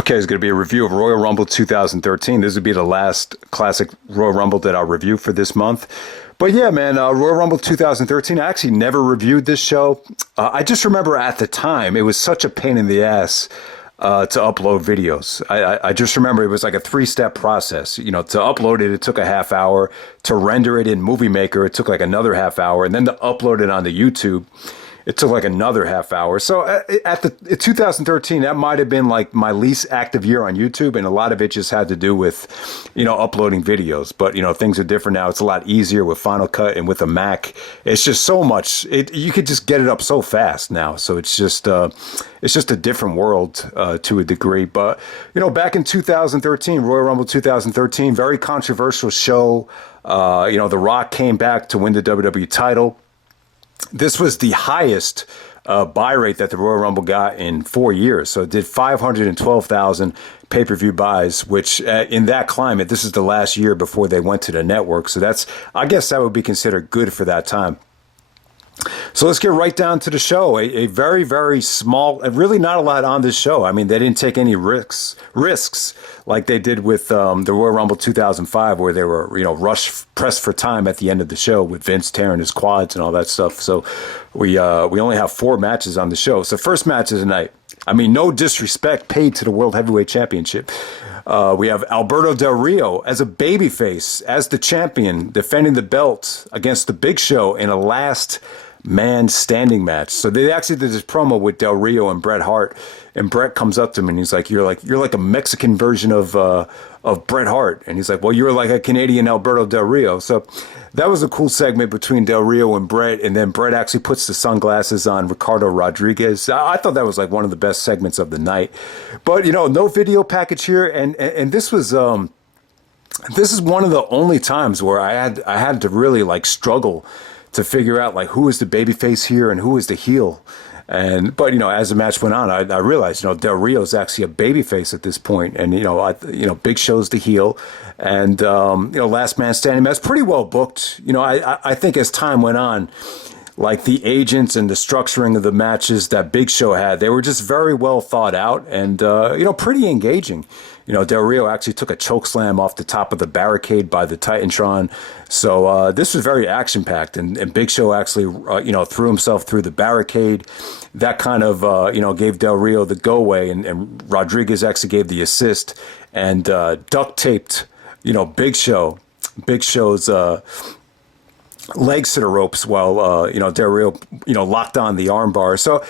Okay, it's going to be a review of Royal Rumble 2013. This would be the last classic Royal Rumble that I'll review for this month. But yeah, man, Royal Rumble 2013, I actually never reviewed this show. I just remember at the time, it was such a pain in the ass to upload videos. I just remember it was like a three-step process. You know, to upload it, it took a half hour. To render it in Movie Maker, it took like another half hour. And then to upload it onto YouTube, it took like another half hour. So at the 2013, that might have been like my least active year on YouTube. And a lot of it just had to do with, you know, uploading videos. But, you know, things are different now. It's a lot easier with Final Cut and with a Mac. It's just so much. You could just get it up so fast now. So it's just a different world to a degree. But, you know, back in 2013, Royal Rumble 2013, very controversial show. You know, The Rock came back to win the WWE title. This was the highest buy rate that the Royal Rumble got in 4 years. So it did 512,000 pay-per-view buys, which in that climate, this is the last year before they went to the network. So I guess that would be considered good for that time. So let's get right down to the show. A very, very small, really not a lot on this show. I mean, they didn't take any risks like they did with the Royal Rumble 2005, where they were, you know, pressed for time at the end of the show with Vince tearing his quads and all that stuff. So we only have 4 matches on the show. So first match of the night. I mean, no disrespect paid to the World Heavyweight Championship. We have Alberto Del Rio as a babyface, as the champion, defending the belt against the Big Show in a last man standing match. So they actually did this promo with Del Rio and Bret Hart, and Bret comes up to him and he's like, you're like a Mexican version of Bret Hart. And he's like, well, you're like a Canadian Alberto Del Rio. So that was a cool segment between Del Rio and Bret. And then Bret actually puts the sunglasses on Ricardo Rodriguez. I thought that was like one of the best segments of the night. But, you know, no video package here. And this was, this is one of the only times where I had to really like struggle to figure out like who is the babyface here and who is the heel. But you know, as the match went on, I realized, you know, Del Rio's actually a babyface at this point, and you know, Big Show's the heel, and you know, last man standing match, pretty well booked. You know, I think as time went on, like the agents and the structuring of the matches that Big Show had, they were just very well thought out and you know, pretty engaging. You know, Del Rio actually took a choke slam off the top of the barricade by the Titantron. So this was very action-packed, and Big Show actually, you know, threw himself through the barricade. That kind of, you know, gave Del Rio the go-away, and Rodriguez actually gave the assist and duct-taped, you know, Big Show's legs to the ropes while, you know, Del Rio, you know, locked on the armbar. So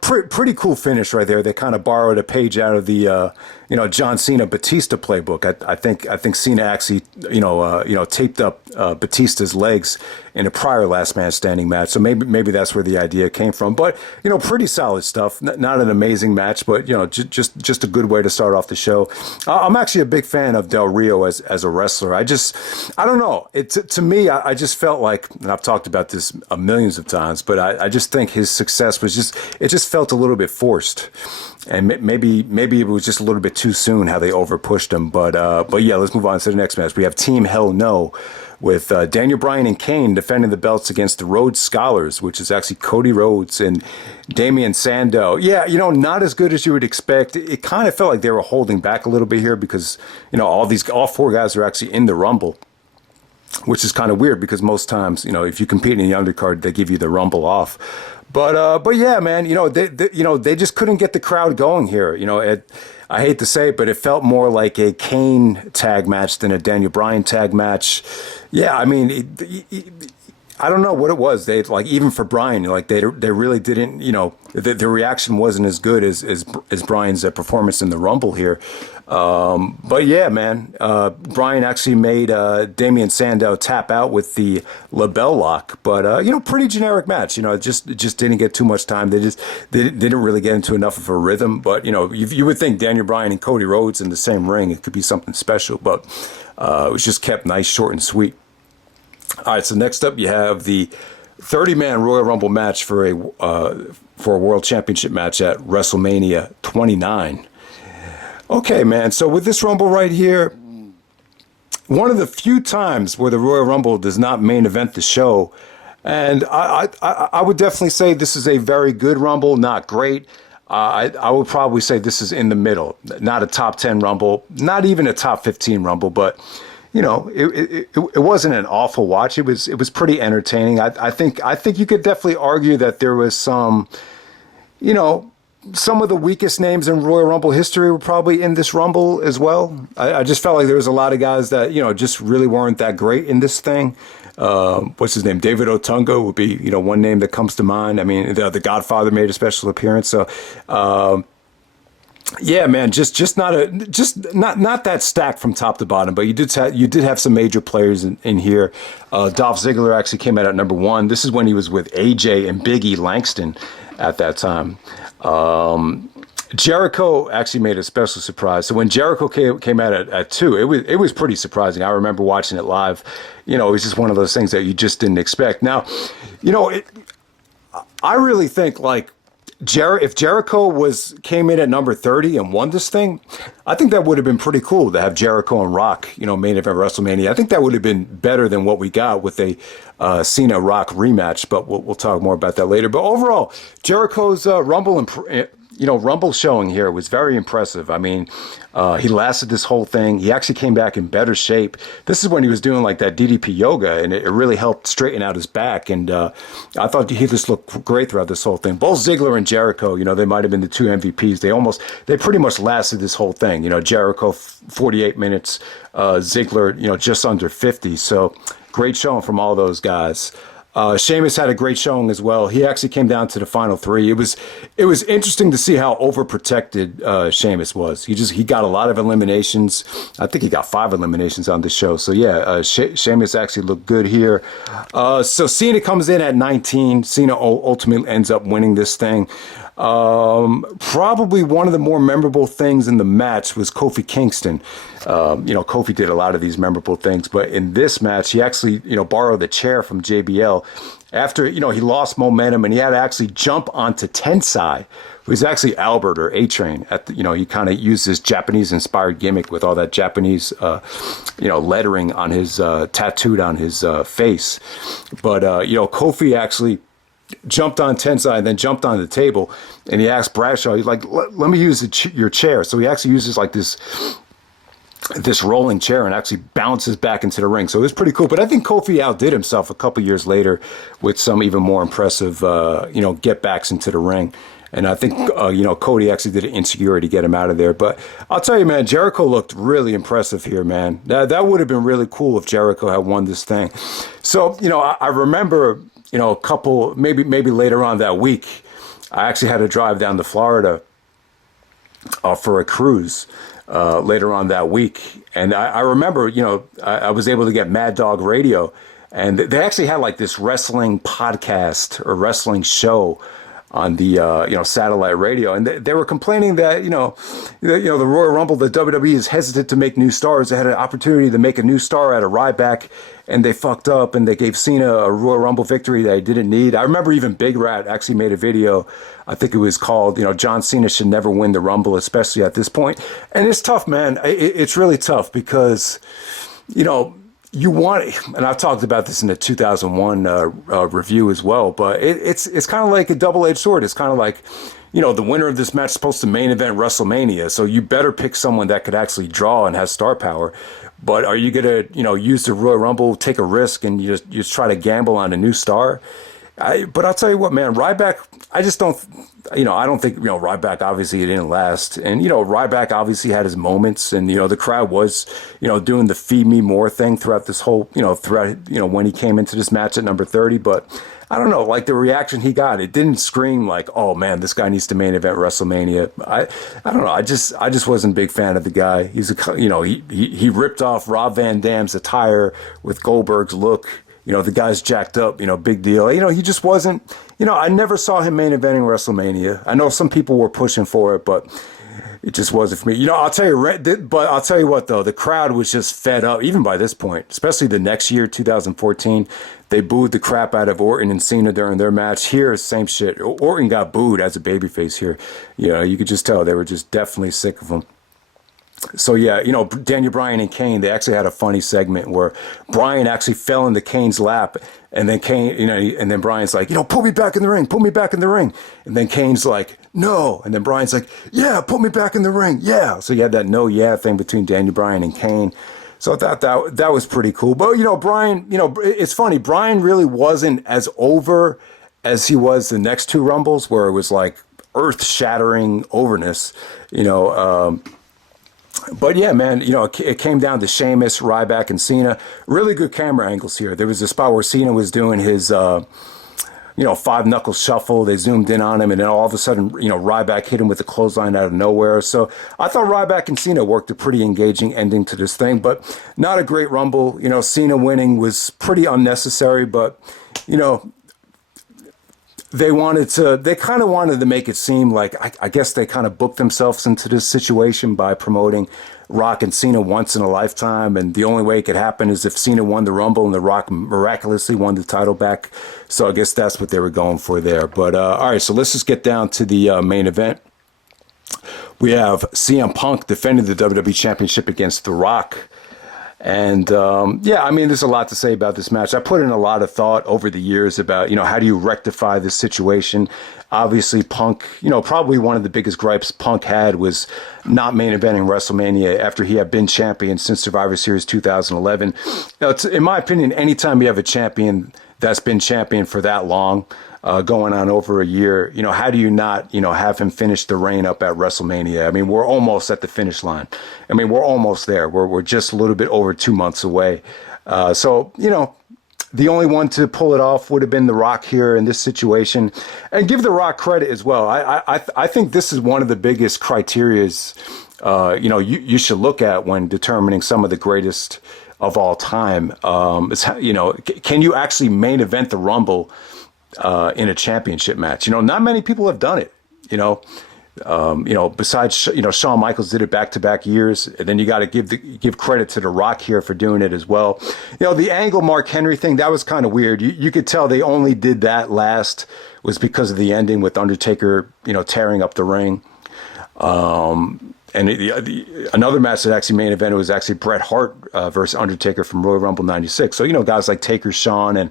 pretty cool finish right there. They kind of borrowed a page out of the, you know, John Cena Batista playbook. I think Cena actually, you know, taped up Batista's legs in a prior last man standing match. So maybe that's where the idea came from. But, you know, pretty solid stuff. Not an amazing match, but, you know, just a good way to start off the show. I'm actually a big fan of Del Rio as a wrestler. I don't know. To me, I just felt like, and I've talked about this millions of times, but I just think his success was it just felt a little bit forced. And maybe it was just a little bit too soon how they over pushed him. But yeah, let's move on to the next match. We have Team Hell No with Daniel Bryan and Kane defending the belts against the Rhodes Scholars, which is actually Cody Rhodes and Damien Sandow. Yeah, you know, not as good as you would expect. It kind of felt like they were holding back a little bit here because, you know, all 4 guys are actually in the Rumble, which is kind of weird because most times, you know, if you compete in the undercard, they give you the Rumble off. But yeah, man, you know, they just couldn't get the crowd going here. You know, I hate to say it, but it felt more like a Kane tag match than a Daniel Bryan tag match. Yeah, I mean, I don't know what it was. They like, even for Bryan, like they really didn't, you know, the reaction wasn't as good as Bryan's performance in the Rumble here. But yeah, man, Bryan actually made Damien Sandow tap out with the label lock, but you know, pretty generic match. You know, it just didn't get too much time. They didn't really get into enough of a rhythm. But you know, you would think Daniel Bryan and Cody Rhodes in the same ring, it could be something special. But it was just kept nice, short, and sweet. All right, so next up you have the 30-man Royal Rumble match for a World Championship match at WrestleMania 29. Okay, man, so with this Rumble right here, one of the few times where the Royal Rumble does not main event the show, and I would definitely say this is a very good Rumble, not great. I would probably say this is in the middle. Not a top 10 Rumble, not even a top 15 Rumble, but it wasn't an awful watch. It was pretty entertaining. I think you could definitely argue that there was some, some of the weakest names in Royal Rumble history were probably in this Rumble as well. I just felt like there was a lot of guys that, just really weren't that great in this thing. What's his name? David Otunga would be, one name that comes to mind. I mean, the Godfather made a special appearance. So, yeah, man, just not that stacked from top to bottom, but you did have some major players in here. Dolph Ziggler actually came out at number 1. This is when he was with AJ and Big E Langston at that time. Jericho actually made a special surprise. So when Jericho came out at 2, it was pretty surprising. I remember watching it live. It was just one of those things that you just didn't expect. Now, I really think like if Jericho came in at number 30 and won this thing, I think that would have been pretty cool to have Jericho and Rock, main event WrestleMania. I think that would have been better than what we got with a Cena Rock rematch, but we'll talk more about that later. But overall, Jericho's Rumble showing here was very impressive. I mean, he lasted this whole thing. He actually came back in better shape. This is when he was doing like that DDP yoga, and it really helped straighten out his back. And I thought he just looked great throughout this whole thing. Both Ziggler and Jericho, they might have been the 2 MVPs. They pretty much lasted this whole thing. Jericho 48 minutes, Ziggler, just under 50. So great showing from all those guys. Sheamus had a great showing as well. He actually came down to the final 3. It was interesting to see how overprotected Sheamus was. He got a lot of eliminations. I think he got 5 eliminations on this show. So yeah, Sheamus actually looked good here. So Cena comes in at 19. Cena ultimately ends up winning this thing. Probably one of the more memorable things in the match was Kofi Kingston. Kofi did a lot of these memorable things, but in this match, he actually, borrowed the chair from JBL after, he lost momentum and he had to actually jump onto Tensai, who's actually Albert or A-Train. He kind of used this Japanese-inspired gimmick with all that Japanese, lettering on his, tattooed on his face. But, Kofi actually jumped on Tensai and then jumped on the table, and he asked Bradshaw, he's like, let me use your chair. So he actually uses like this rolling chair and actually bounces back into the ring. So it was pretty cool. But I think Kofi outdid himself a couple years later with some even more impressive, get backs into the ring. And I think, Cody actually did an insecurity to get him out of there. But I'll tell you, man, Jericho looked really impressive here, man. That would have been really cool if Jericho had won this thing. So, I remember, a couple, maybe later on that week, I actually had to drive down to Florida for a cruise later on that week. And I remember, I was able to get Mad Dog Radio, and they actually had like this wrestling podcast or wrestling show on the satellite radio, and they were complaining that the Royal Rumble, the WWE is hesitant to make new stars. They had an opportunity to make a new star out of Ryback, and they fucked up, and they gave Cena a Royal Rumble victory that he didn't need. I remember even Big Rat actually made a video. I think it was called, John Cena should never win the Rumble, especially at this point. And it's tough, man. It's really tough because, you want, and I've talked about this in the 2001 review as well, but it's kind of like a double-edged sword. It's kind of like, the winner of this match is supposed to main event WrestleMania, so you better pick someone that could actually draw and has star power. But are you going to, use the Royal Rumble, take a risk, and you just try to gamble on a new star? But I'll tell you what, man, Ryback, I just don't, I don't think, Ryback obviously it didn't last. And, Ryback obviously had his moments, and, the crowd was, doing the feed me more thing throughout this whole, when he came into this match at number 30. But I don't know, like the reaction he got, it didn't scream like, oh man, this guy needs to main event WrestleMania. I don't know. I just wasn't a big fan of the guy. He's he ripped off Rob Van Dam's attire with Goldberg's look. The guy's jacked up, big deal. He just wasn't, I never saw him main eventing WrestleMania. I know some people were pushing for it, but it just wasn't for me. I'll tell you what, though, the crowd was just fed up, even by this point, especially the next year, 2014. They booed the crap out of Orton and Cena during their match. Here, same shit. Orton got booed as a babyface here. You could just tell they were just definitely sick of him. So yeah, Daniel Bryan and Kane, they actually had a funny segment where Bryan actually fell into Kane's lap, and then Kane, and then Bryan's like, put me back in the ring, put me back in the ring. And then Kane's like, no. And then Bryan's like, yeah, put me back in the ring. Yeah. So you had that no, yeah thing between Daniel Bryan and Kane. So I thought that was pretty cool. But, Bryan, it's funny. Bryan really wasn't as over as he was the next two Rumbles, where it was like earth shattering overness, but yeah, man, it came down to Sheamus, Ryback, and Cena. Really good camera angles here. There was a spot where Cena was doing his, five knuckle shuffle. They zoomed in on him, and then all of a sudden, Ryback hit him with a clothesline out of nowhere. So I thought Ryback and Cena worked a pretty engaging ending to this thing, but not a great Rumble. Cena winning was pretty unnecessary, but, they kind of wanted to make it seem like, I guess they kind of booked themselves into this situation by promoting Rock and Cena once in a lifetime. And the only way it could happen is if Cena won the Rumble and The Rock miraculously won the title back. So I guess that's what they were going for there. But all right, so let's just get down to the main event. We have CM Punk defending the WWE Championship against The Rock. And, there's a lot to say about this match. I put in a lot of thought over the years about, how do you rectify this situation? Obviously, Punk, probably one of the biggest gripes Punk had was not main eventing WrestleMania after he had been champion since Survivor Series 2011. In my opinion, anytime you have a champion that's been champion for that long, going on over a year, how do you not, have him finish the reign up at WrestleMania? I mean, we're almost at the finish line. I mean, we're almost there. We're just a little bit over 2 months away. The only one to pull it off would have been The Rock here in this situation, and give The Rock credit as well. I think this is one of the biggest criterias, you should look at when determining some of the greatest of all time. Can you actually main event the Rumble in a championship match? Not many people have done it. Besides, Shawn Michaels did it back-to-back years, and then you got to give credit to The Rock here for doing it as well. The Angle Mark Henry thing, that was kind of weird. You could tell they only did that last was because of the ending with Undertaker, tearing up the ring. And another match that actually main evented was actually Bret Hart versus Undertaker from Royal Rumble '96. So guys like Taker, Shawn, and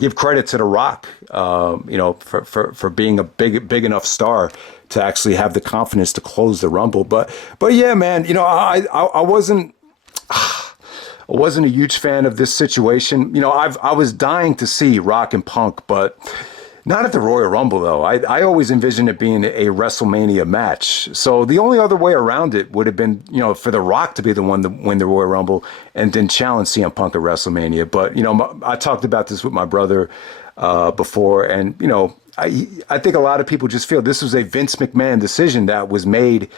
give credit to The Rock, for being a big enough star to actually have the confidence to close the Rumble. But yeah, man, I wasn't a huge fan of this situation. I was dying to see Rock and Punk, but not at the Royal Rumble, though. I always envisioned it being a WrestleMania match. So the only other way around it would have been, for The Rock to be the one to win the Royal Rumble and then challenge CM Punk at WrestleMania. But, I talked about this with my brother before, and, I think a lot of people just feel this was a Vince McMahon decision that was made,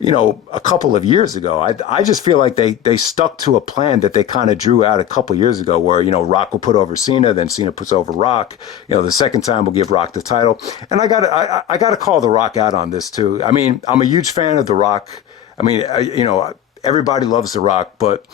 a couple of years ago. I just feel like they stuck to a plan that they kind of drew out a couple of years ago where, Rock will put over Cena, then Cena puts over Rock. The second time we'll give Rock the title. And I gotta call The Rock out on this too. I mean, I'm a huge fan of The Rock. I mean, everybody loves The Rock, but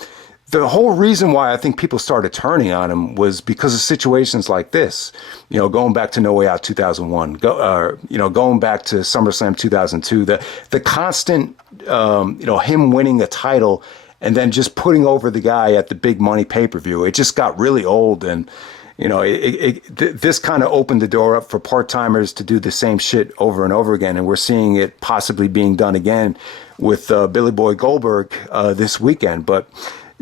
the whole reason why I think people started turning on him was because of situations like this, going back to No Way Out 2001, going back to SummerSlam 2002, the constant, him winning a title and then just putting over the guy at the big money pay-per-view. It just got really old, and this kind of opened the door up for part-timers to do the same shit over and over again, and we're seeing it possibly being done again with Billy Boy Goldberg this weekend. But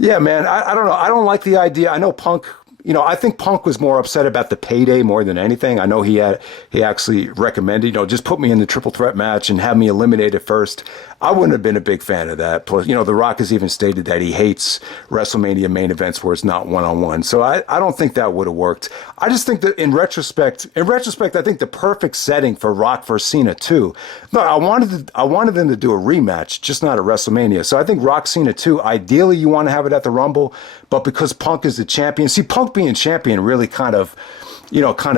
yeah, man, I don't know. I don't like the idea. I know Punk, I think Punk was more upset about the payday more than anything. I know he actually recommended, just put me in the triple threat match and have me eliminated first. I wouldn't have been a big fan of that. Plus, The Rock has even stated that he hates WrestleMania main events where it's not one-on-one. So I don't think that would have worked. I just think that in retrospect, I think the perfect setting for Rock versus Cena too. No, I wanted them to do a rematch, just not at WrestleMania. So I think Rock Cena 2, ideally you want to have it at the Rumble, but because Punk is the champion, see, Punk being champion really kind of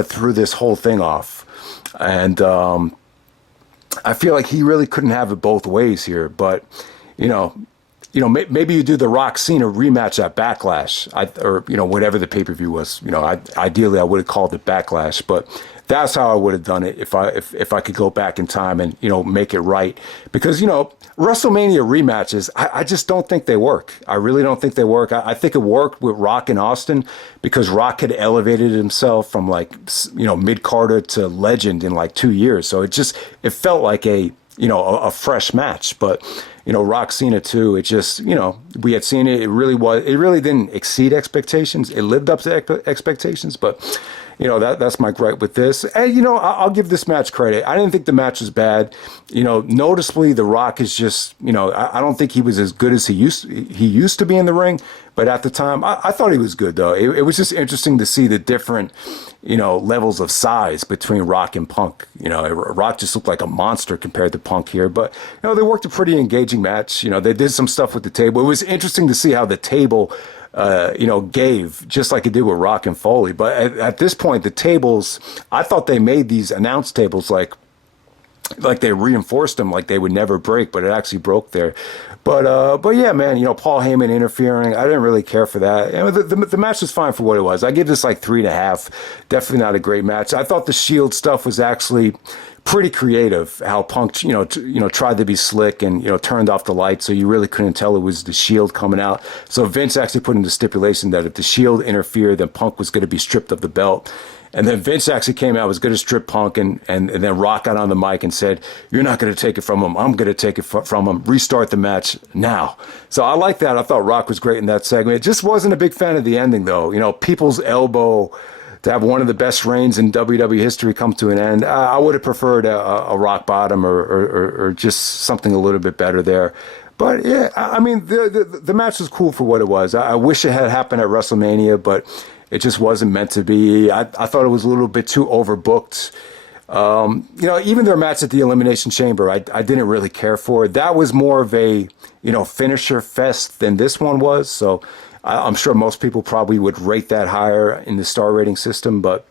threw this whole thing off. And I feel like he really couldn't have it both ways here. But, maybe you do the Rock Cena rematch at Backlash, or whatever the pay-per-view was. Ideally I would have called it Backlash, but That's how I would have done it if I could go back in time and, make it right. Because, WrestleMania rematches, I just don't think they work. I really don't think they work. I think it worked with Rock and Austin because Rock had elevated himself from like, mid-Carter to legend in like 2 years. So it felt like a fresh match. But, Rock Cena too, it just, we had seen it. It really didn't exceed expectations. It lived up to expectations, but that's my gripe with this. And, I'll give this match credit. I didn't think the match was bad. Noticeably, The Rock is just, I don't think he was as good as he used to be in the ring. But at the time, I thought he was good, though. It was just interesting to see the different, levels of size between Rock and Punk. Rock just looked like a monster compared to Punk here. But, they worked a pretty engaging match. They did some stuff with the table. It was interesting to see how the table gave, just like it did with Rock and Foley. But at this point, the tables, I thought they made these announce tables like they reinforced them, like they would never break, but it actually broke there. But yeah, man, Paul Heyman interfering, I didn't really care for that. The match was fine for what it was. I give this like 3.5. Definitely not a great match. I thought the Shield stuff was actually pretty creative. How Punk, tried to be slick and turned off the lights, so you really couldn't tell it was the Shield coming out. So Vince actually put in the stipulation that if the Shield interfered, then Punk was going to be stripped of the belt. And then Vince actually came out, was going to strip Punk, and then Rock got on the mic and said, "You're not going to take it from him. I'm going to take it from him. Restart the match now." So I like that. I thought Rock was great in that segment. Just wasn't a big fan of the ending, though. People's elbow to have one of the best reigns in WWE history come to an end. I would have preferred a Rock Bottom or just something a little bit better there. But yeah, I mean, the match was cool for what it was. I wish it had happened at WrestleMania, but it just wasn't meant to be. I thought it was a little bit too overbooked. Even their match at the Elimination Chamber, I didn't really care for. That was more of a, finisher fest than this one was. So I'm sure most people probably would rate that higher in the star rating system. But,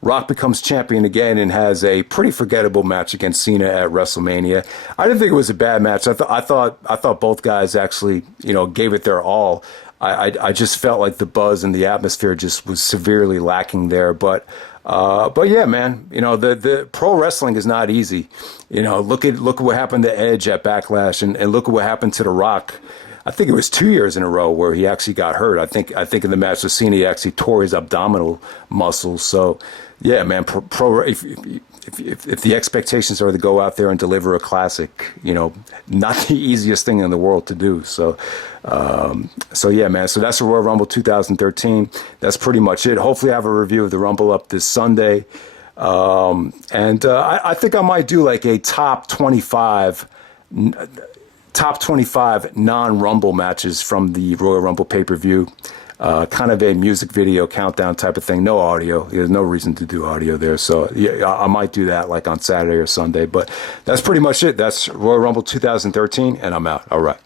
Rock becomes champion again and has a pretty forgettable match against Cena at WrestleMania. I didn't think it was a bad match. I thought both guys actually, gave it their all. I just felt like the buzz and the atmosphere just was severely lacking there. But yeah, man, the pro wrestling is not easy. Look at what happened to Edge at Backlash, and look at what happened to The Rock. I think it was 2 years in a row where he actually got hurt. I think in the match with Cena, he actually tore his abdominal muscles. So yeah, man, if the expectations are to go out there and deliver a classic, not the easiest thing in the world to do. So yeah, man. So that's the Royal Rumble 2013. That's pretty much it. Hopefully I have a review of the Rumble up this Sunday. I think I might do like a top 25 non-Rumble matches from the Royal Rumble pay-per-view. Kind of a music video countdown type of thing. No audio. There's no reason to do audio there. So yeah, I might do that like on Saturday or Sunday. But that's pretty much it. That's Royal Rumble 2013, and I'm out. All right.